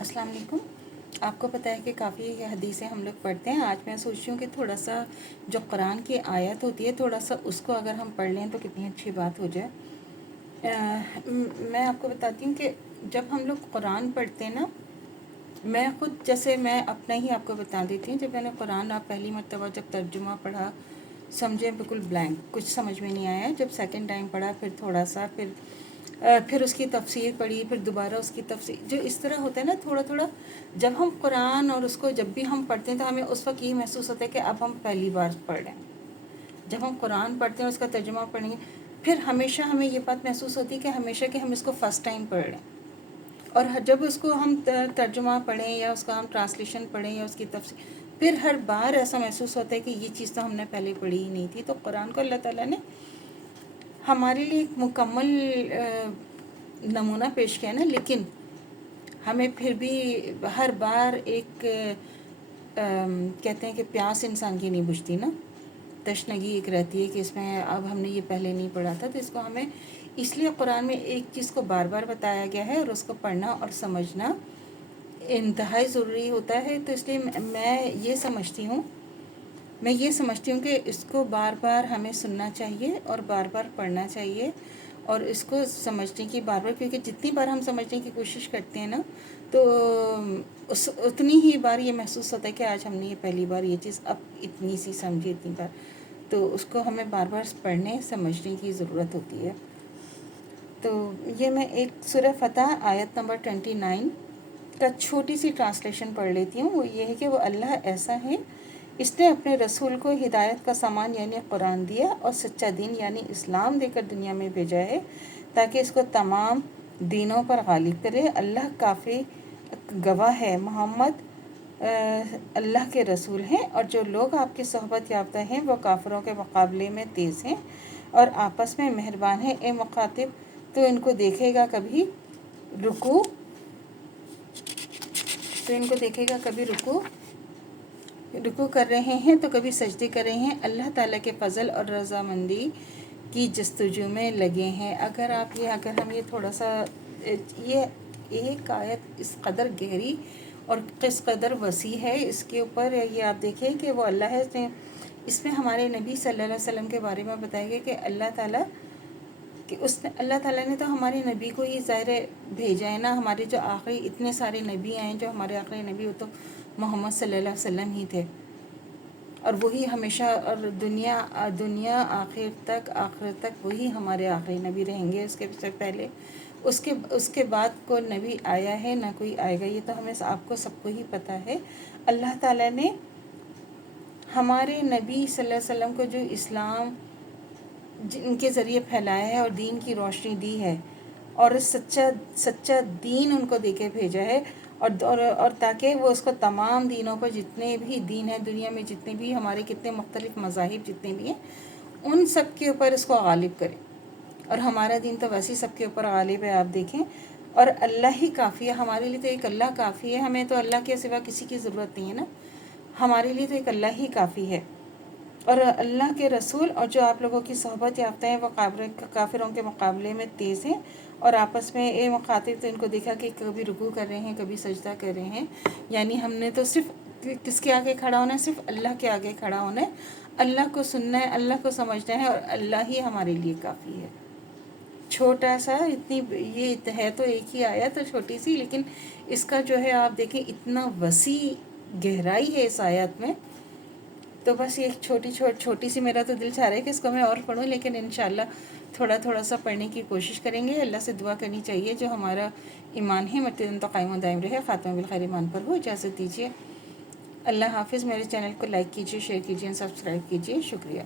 السلام علیکم۔ آپ کو پتہ ہے کہ کافی حدیثیں ہم لوگ پڑھتے ہیں۔ آج میں سوچ رہی ہوں کہ تھوڑا سا جو قرآن کی آیت ہوتی ہے تھوڑا سا اس کو اگر ہم پڑھ لیں تو کتنی اچھی بات ہو جائے۔ میں آپ کو بتاتی ہوں کہ جب ہم لوگ قرآن پڑھتے ہیں نا، میں خود جیسے میں اپنا ہی آپ کو بتا دیتی ہوں۔ جب میں نے قرآن پہلی مرتبہ جب ترجمہ پڑھا، سمجھے بالکل بلینک، کچھ سمجھ میں نہیں آیا۔ جب سیکنڈ ٹائم پڑھا پھر تھوڑا سا، پھر اس کی تفسیر پڑھی، پھر دوبارہ اس کی تفسیر، جو اس طرح ہوتا ہے نا تھوڑا تھوڑا، جب ہم قرآن اور اس کو جب بھی ہم پڑھتے ہیں تو ہمیں اس وقت یہ محسوس ہوتا ہے کہ اب ہم پہلی بار پڑھ رہے ہیں۔ جب ہم قرآن پڑھتے ہیں اس کا ترجمہ پڑھیں گے، پھر ہمیشہ ہمیں یہ بات محسوس ہوتی ہے کہ ہمیشہ کہ ہم اس کو فرسٹ ٹائم پڑھ رہے ہیں۔ اور جب اس کو ہم ترجمہ پڑھیں یا اس کا ہم ٹرانسلیشن پڑھیں یا اس کی تفسیر، پھر ہر بار ایسا محسوس ہوتا ہے کہ یہ چیز تو ہم نے پہلے پڑھی ہی نہیں تھی۔ تو قرآن کو اللہ تعالیٰ نے ہمارے لیے ایک مکمل نمونہ پیش کیا نا، لیکن ہمیں پھر بھی ہر بار ایک کہتے ہیں کہ پیاس انسان کی نہیں بجھتی نا، تشنگی ایک رہتی ہے کہ اس میں اب ہم نے یہ پہلے نہیں پڑھا تھا۔ تو اس کو ہمیں اس لیے قرآن میں ایک چیز کو بار بار بتایا گیا ہے اور اس کو پڑھنا اور سمجھنا انتہائی ضروری ہوتا ہے۔ تو اس لیے میں یہ سمجھتی ہوں کہ اس کو بار بار ہمیں سننا چاہیے اور بار بار پڑھنا چاہیے اور اس کو سمجھنے کی بار بار، کیونکہ جتنی بار ہم سمجھنے کی کوشش کرتے ہیں نا تو اتنی ہی بار یہ محسوس ہوتا ہے کہ آج ہم نے یہ پہلی بار یہ چیز اب اتنی سی سمجھی، اتنی بار، تو اس کو ہمیں بار بار پڑھنے سمجھنے کی ضرورت ہوتی ہے۔ تو یہ میں ایک سورہ فتح آیت نمبر 29 کا چھوٹی سی ٹرانسلیشن پڑھ لیتی ہوں۔ وہ یہ ہے کہ وہ اللہ ایسا ہے، اس نے اپنے رسول کو ہدایت کا سامان یعنی قرآن دیا اور سچا دین یعنی اسلام دے کر دنیا میں بھیجا ہے تاکہ اس کو تمام دینوں پر غالب کرے۔ اللہ کافی گواہ ہے، محمد اللہ کے رسول ہیں، اور جو لوگ آپ کی صحبت یافتہ ہیں وہ کافروں کے مقابلے میں تیز ہیں اور آپس میں مہربان ہیں۔ اے مخاطب، تو ان کو دیکھے گا کبھی رکوع کر رہے ہیں تو کبھی سجدے کر رہے ہیں، اللہ تعالیٰ کے فضل اور رضامندی کی جستجو میں لگے ہیں۔ اگر ہم یہ تھوڑا سا، یہ ایک آیت اس قدر گہری اور کس قدر وسیع ہے، اس کے اوپر یہ آپ دیکھیں کہ وہ اللہ ہے، اس میں ہمارے نبی صلی اللہ علیہ وسلم کے بارے میں بتایا گیا کہ اللہ تعالیٰ نے تو ہمارے نبی کو ہی ظاہر بھیجا ہے نا۔ ہمارے جو آخری اتنے سارے نبی آئے، جو ہمارے آخری نبی وہ تو محمد صلی اللہ علیہ وسلم ہی تھے، اور وہی ہمیشہ اور دنیا آخر تک وہی ہمارے آخری نبی رہیں گے۔ اس کے سے پہلے اس کے بعد کوئی نبی آیا ہے نہ کوئی آئے گا، یہ تو ہمیں آپ کو سب کو ہی پتہ ہے۔ اللہ تعالیٰ نے ہمارے نبی صلی اللہ علیہ وسلم کو جو اسلام جن کے ذریعے پھیلایا ہے اور دین کی روشنی دی ہے اور سچا دین ان کو دے کے بھیجا ہے، اور تاکہ وہ اس کو تمام دینوں پر، جتنے بھی دین ہیں دنیا میں، جتنے بھی ہمارے کتنے مختلف مذاہب جتنے بھی ہیں، ان سب کے اوپر اس کو غالب کرے۔ اور ہمارا دین تو ویسے سب کے اوپر غالب ہے، آپ دیکھیں۔ اور اللہ ہی کافی ہے ہمارے لیے، تو ایک اللہ کافی ہے، ہمیں تو اللہ کے سوا کسی کی ضرورت نہیں ہے نا، ہمارے لیے تو ایک اللہ ہی کافی ہے۔ اور اللہ کے رسول اور جو آپ لوگوں کی صحبت یافتہ ہیں وہ کافروں کے مقابلے میں تیز ہیں اور آپس میں اے مخاطب، تو ان کو دیکھا کہ کبھی رکوع کر رہے ہیں کبھی سجدہ کر رہے ہیں، یعنی ہم نے تو صرف کس کے آگے کھڑا ہونا ہے؟ صرف اللہ کے آگے کھڑا ہونا ہے، اللہ کو سننا ہے، اللہ کو سمجھنا ہے، اور اللہ ہی ہمارے لیے کافی ہے۔ چھوٹا سا، یہ ہے تو ایک ہی آیت ہے چھوٹی سی، لیکن اس کا جو ہے آپ دیکھیں اتنا وسیع گہرائی ہے اس آیت میں۔ تو بس یہ چھوٹی سی، میرا تو دل چاہ رہا ہے کہ اس کو میں اور پڑھوں، لیکن انشاءاللہ تھوڑا سا پڑھنے کی کوشش کریں گے۔ اللہ سے دعا کرنی چاہیے جو ہمارا ایمان ہے متعین تو قائم و دائم رہے، خاتمہ بالخیر ایمان پر ہو۔ اجازت دیجیے، اللہ حافظ۔ میرے چینل کو لائک کیجیے، شیئر کیجیے، سبسکرائب کیجیے، شکریہ۔